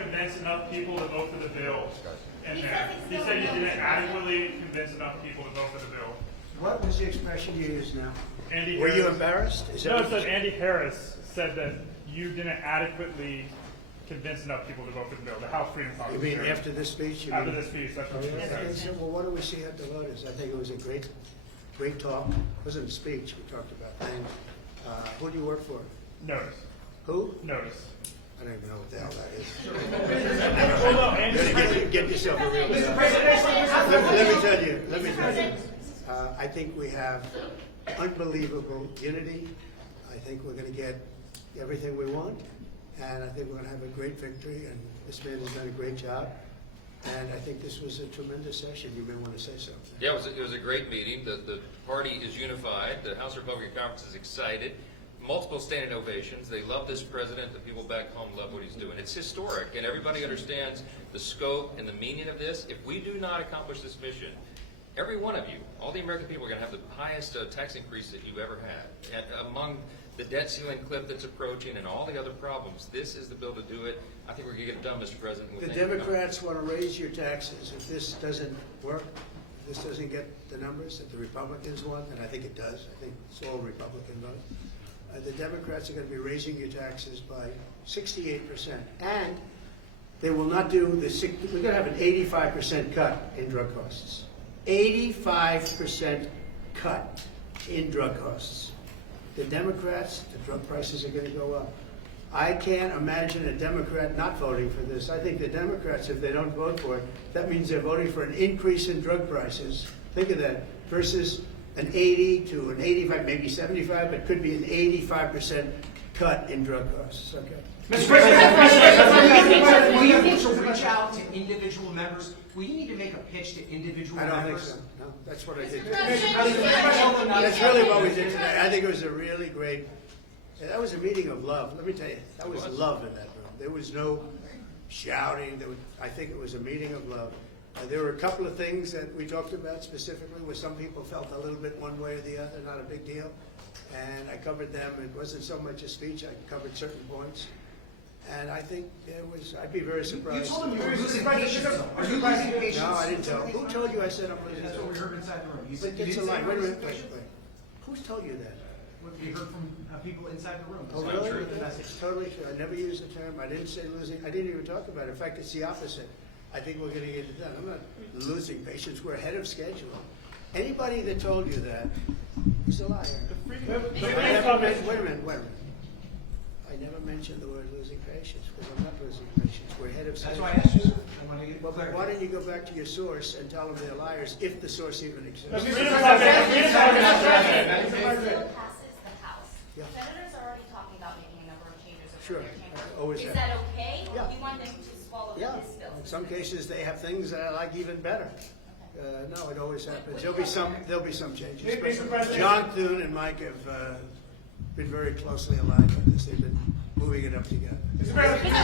Convince enough people to vote for the bill. And he said you didn't adequately convince enough people to vote for the bill. What was the expression you used now? Andy Were you Harris- embarrassed? Is No, that it said Andy Harris said that you didn't adequately convince enough people to vote for the bill. The House Freedom Caucus. you mean after this speech? You After mean- this speech, that's what he Okay, said. so, well, what do we see at the voters? I think it was a great talk. It wasn't a speech. We talked about things. Who do you work for? Notice. Who? Notice. I don't even know what the hell that is. Well, no, Andy, Get yourself a real job. Let me tell you. I think we have unbelievable unity. I think we're going to get everything we want, and I think we're going to have a great victory. And this man has done a great job. And I think this was a tremendous session. You may want to say something. Yeah, it was a great meeting. The party is unified. The House Republican Conference is excited. Multiple standing ovations. They love this president. The people back home love what he's doing. It's historic, and everybody understands the scope and the meaning of this. If we do not accomplish this mission, every one of you, all the American people, are going to have the highest tax increase that you've ever had. And among the debt ceiling cliff that's approaching and all the other problems, this is the bill to do it. I think we're going to get it done, Mr. President. The Democrats want to raise your taxes. If this doesn't work, if this doesn't get the numbers that the Republicans want, and I think it does, I think it's all Republican vote, the Democrats are going to be raising your taxes by 68%. And they will not do we're going to have an 85% cut in drug costs. 85% cut in drug costs. The Democrats, the drug prices are going to go up. I can't imagine a Democrat not voting for this. I think the Democrats, if they don't vote for it, that means they're voting for an increase in drug prices. Think of that, versus an 80 to an 85, maybe 75, but could be an 85% cut in drug costs. Okay. Mr. President, we need to reach out to individual members. We need to make a pitch to individual I don't think members. so. No, that's what I did. That's That's really what we did today. I think it was a really great. That was a meeting of love. Let me tell you, that was love in that room. There was no shouting. I think it was a meeting of love. There were a couple of things that we talked about specifically where some people felt a little bit one way or the other, not a big deal. And I covered them. It wasn't so much a speech. I covered certain points. And I think there was, I'd be very surprised. You told him you were losing patience. Are you losing patience? No, I didn't tell him. Who told you I said I'm losing That's what we patience? heard inside the room. You But said you it's a didn't say lie. you Wait, were wait, losing wait, patience. wait. Who's told you that? What we heard from people inside the room. Oh, That's not really? true. It's totally true. I never used the term. I didn't say losing. I didn't even talk about it. In fact, it's the opposite. I think we're going to get it done. I'm not losing patience. We're ahead of schedule. Anybody that told you that is a liar. Wait a minute. I never mentioned the word losing patience because I'm not losing patience. We're ahead of That's schedule. why I asked you. I want to get Well, but clarity. why don't you go back to your source and tell them they're liars if the source even exists? Mr. If President, the bill passes the House, Yeah. senators are already talking about making a number of changes Sure. over their chamber. Always Is have. that okay? Or Yeah. do you want them to swallow Yeah, this bill? in some cases they have things that I like even better. No, it always happens. There'll be some changes. Mr. President. John Thune and Mike have been very closely aligned on this. They've been moving it up together. Mr. President,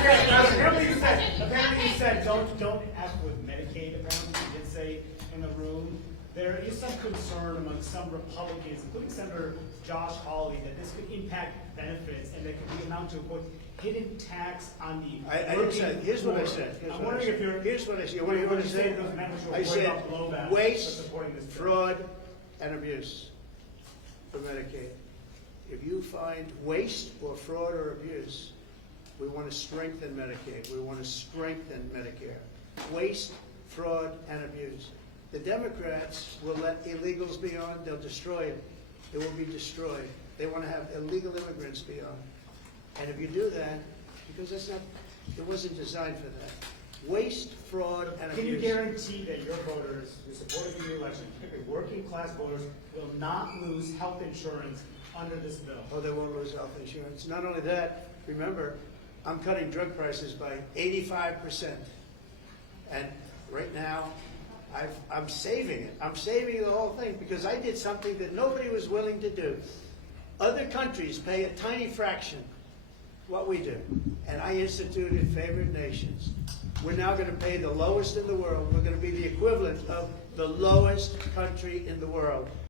apparently you said don't F with Medicaid, apparently you did say in the room. There is some concern among some Republicans, including Senator Josh Hawley, that this could impact benefits and that could amount to a quote, hidden tax on the I didn't say, here's what I said. I'm wondering if you're. Here's what I said. You want to say? Those members who are I worried said about blowback for waste, supporting this bill. fraud, and abuse for Medicaid. If you find waste or fraud or abuse, we want to strengthen Medicaid. We want to strengthen Medicare. Waste, fraud, and abuse. The Democrats will let illegals be on. They'll destroy it. It will be destroyed. They want to have illegal immigrants be on. And if you do that, because it wasn't designed for that. Waste, fraud, and abuse. Can you guarantee that your voters who supported the election, particularly working class voters, will not lose health insurance under this bill? Oh, they won't lose health insurance. Not only that, remember, I'm cutting drug prices by 85%. And right now, I'm saving it. I'm saving the whole thing because I did something that nobody was willing to do. Other countries pay a tiny fraction what we do. And I instituted favored nations. We're now going to pay the lowest in the world. We're going to be the equivalent of the lowest country in the world.